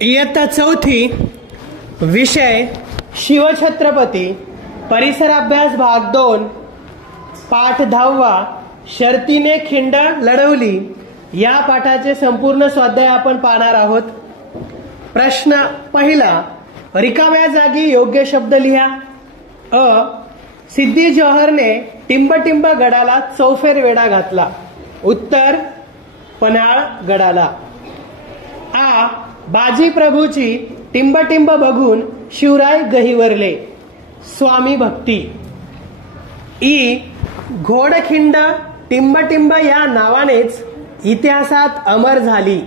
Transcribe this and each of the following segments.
इयत्ता चौथी, विषय शिवछत्रपती, परिसराभ्यास भाग 2, पाठ 10वा, शर्तीने खिंड लढवली या पाठाचे संपूर्ण स्वाध्याय आपण पाहणार आहोत. प्रश्न पहिला, रिकाम्या जागी योग्य शब्द लिहा. सिद्धी जोहरने टिंबटिंब गडाला चौफेर वेढा घातला. उत्तर, पन्हाळ गडाला. बाजी प्रभूची टिंबटिंब बघून शिवराय गहिवरले. स्वामी भक्ती. घोडखिंड टिंबटिंब या नावानेच इतिहासात अमर झाली.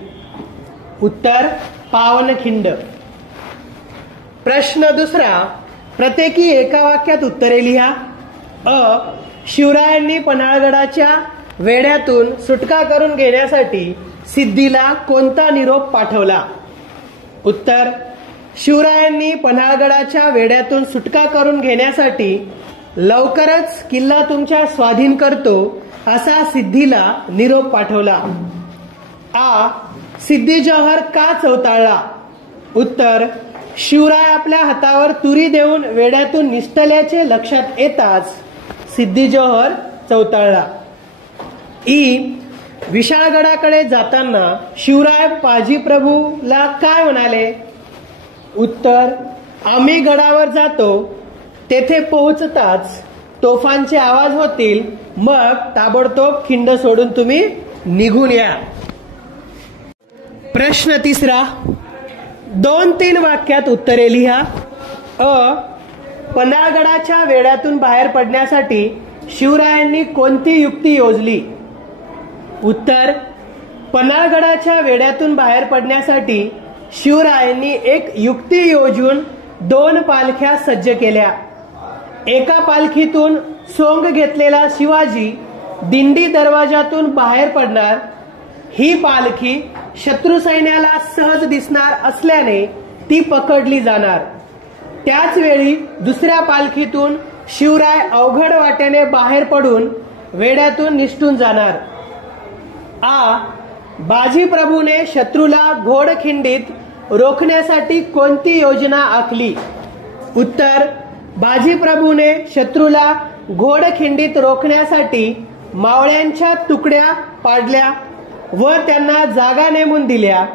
उत्तर, पावनखिंड. प्रश्न दुसरा, प्रत्येकी एका वाक्यात उत्तरे लिहा. शिवरायांनी पन्हाळगडाच्या वेढ्यातून सुटका करून घेण्यासाठी सिद्धीला कोणता निरोप पाठवला? उत्तर, शिवरायांनी पन्हाळगडाच्या वेढ्यातून सुटका करून घेण्यासाठी लवकरच किल्ला तुमच्या स्वाधीन करतो असा सिद्धीला निरोप पाठवला. सिद्धी जोहर का चौताळला? उत्तर, शिवराय आपल्या हातावर तुरी देऊन वेढ्यातून निसटल्याचे लक्षात येताच सिद्धी जोहर चौताळला. विशाळगडाकडे जाताना शिवराय बाजी प्रभूला काय म्हणाले? उत्तर, आम्ही गडावर जातो, तेथे पोहोचताच तोफांचे आवाज होतील, मग ताबडतोब खिंड सोडून तुम्ही निघून या. प्रश्न तिसरा, 2-3 वाक्यात उत्तरे लिहा. पन्हाळगडाच्या वेढ्यातून बाहेर पडण्यासाठी शिवरायांनी कोणती युक्ती योजली? उत्तर, पन्हाळगडाच्या वेढ्यातून बाहेर पडण्यासाठी शिवरायांनी एक युक्ती योजून 2 पालख्या सज्ज केल्या. एका पालखीतून सोंग घेतलेला शिवाजी दिंडी दरवाजातून बाहेर पडणार. ही पालखी शत्रू सैन्याला सहज दिसणार असल्याने ती पकडली जाणार. त्याच वेळी दुसऱ्या पालखीतून शिवराय अवघड वाटेने बाहेर पडून वेढ्यातून निसटून जाणार. बाजी प्रभूने शत्रूला घोडखिंडीत रोखण्यासाठी कोणती योजना आखली? उत्तर, बाजी प्रभूने शत्रूला घोडखिंडीत रोखण्यासाठी मावळ्यांच्या तुकड्या पाडल्या व त्यांना जागा नेमून दिल्या.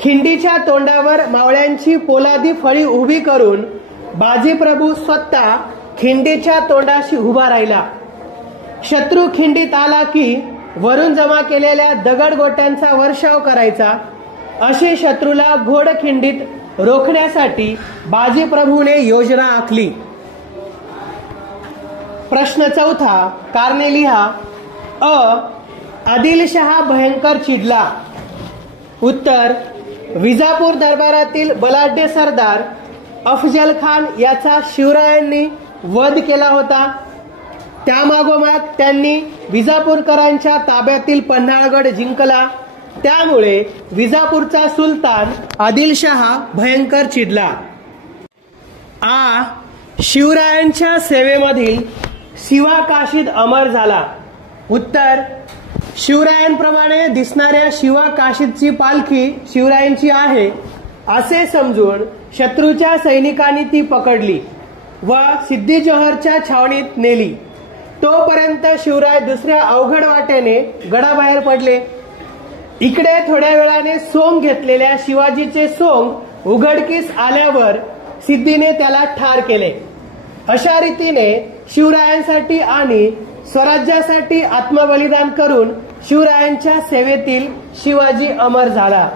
खिंडीच्या तोंडावर मावळ्यांची पोलादी फळी उभी करून बाजी प्रभू स्वतः खिंडीच्या तोंडाशी उभा राहिला. शत्रू खिंडीत आला की वरून जमा केलेल्या दगडगोट्यांचा वर्षाव करायचा. अशी शत्रूला घोडखिंडीत रोखण्यासाठी बाजी प्रभूने योजना आखली. प्रश्न चौथा, कारणे लिहा. आदिलशहा भयंकर चिडला. उत्तर, विजापूर दरबारातील बलाढ्य सरदार अफजल खान याचा शिवरायांनी वध केला होता. त्यामागोमाग त्यांनी विजापूरकरांच्या ताब्यातील पन्हाळगड जिंकला. त्यामुळे विजापूरचा सुलतान आदिलशहा भयंकर चिडला. शिवरायांच्या सेवेमधील शिवा काशीद अमर झाला. उत्तर, शिवरायांप्रमाणे दिसणाऱ्या शिवा काशीदची पालखी शिवरायांची आहे असे समजून शत्रूच्या सैनिकांनी ती पकडली व सिद्धी जोहरच्या छावणीत नेली. तोपर्यंत शिवराय दुसऱ्या अवघड वाटेने गडाबाहेर पडले. इकडे थोड्या वेळाने सोंग घेतलेल्या शिवाजीचे सोंग उघडकीस आल्यावर सिद्धीने त्याला ठार केले. अशा रीतीने शिवरायांसाठी आणि स्वराज्यासाठी आत्मबलिदान करून शिवरायांच्या सेवेतील शिवाजी अमर झाला.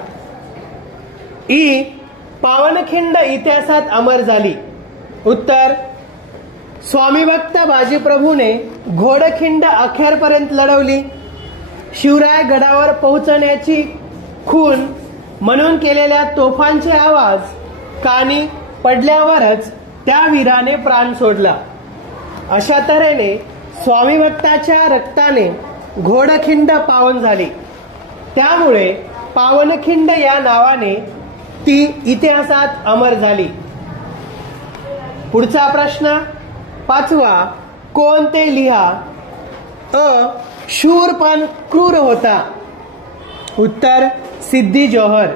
पावनखिंड इतिहासात अमर झाली. उत्तर, स्वामी भक्त बाजी प्रभूने घोडखिंड अखेरपर्यंत लढवली. शिवराय गडावर पोहोचण्याची खून म्हणून केलेल्या तोफांचे आवाज कानी पडल्यावरच त्या वीराने प्राण सोडला. अशा तऱ्हेने स्वामी भक्ताच्या रक्ताने घोडखिंड पावन झाली. त्यामुळे पावनखिंड या नावाने ती इतिहासात अमर झाली. पुढचा प्रश्न 5वा, कोणते लिहा. शूर पण क्रूर होता. उत्तर, सिद्धी जोहर.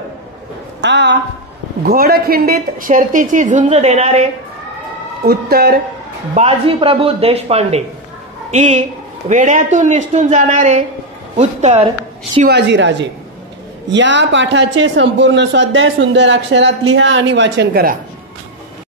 घोडखिंडीत शर्तीची झुंज देणारे. उत्तर बाजीप्रभू देशपांडे. ई वेड्यातून निसटून जाणारे. उत्तर शिवाजीराजे. या पाठाचे संपूर्ण स्वाध्याय सुंदर अक्षरात लिहा आणि वाचन करा.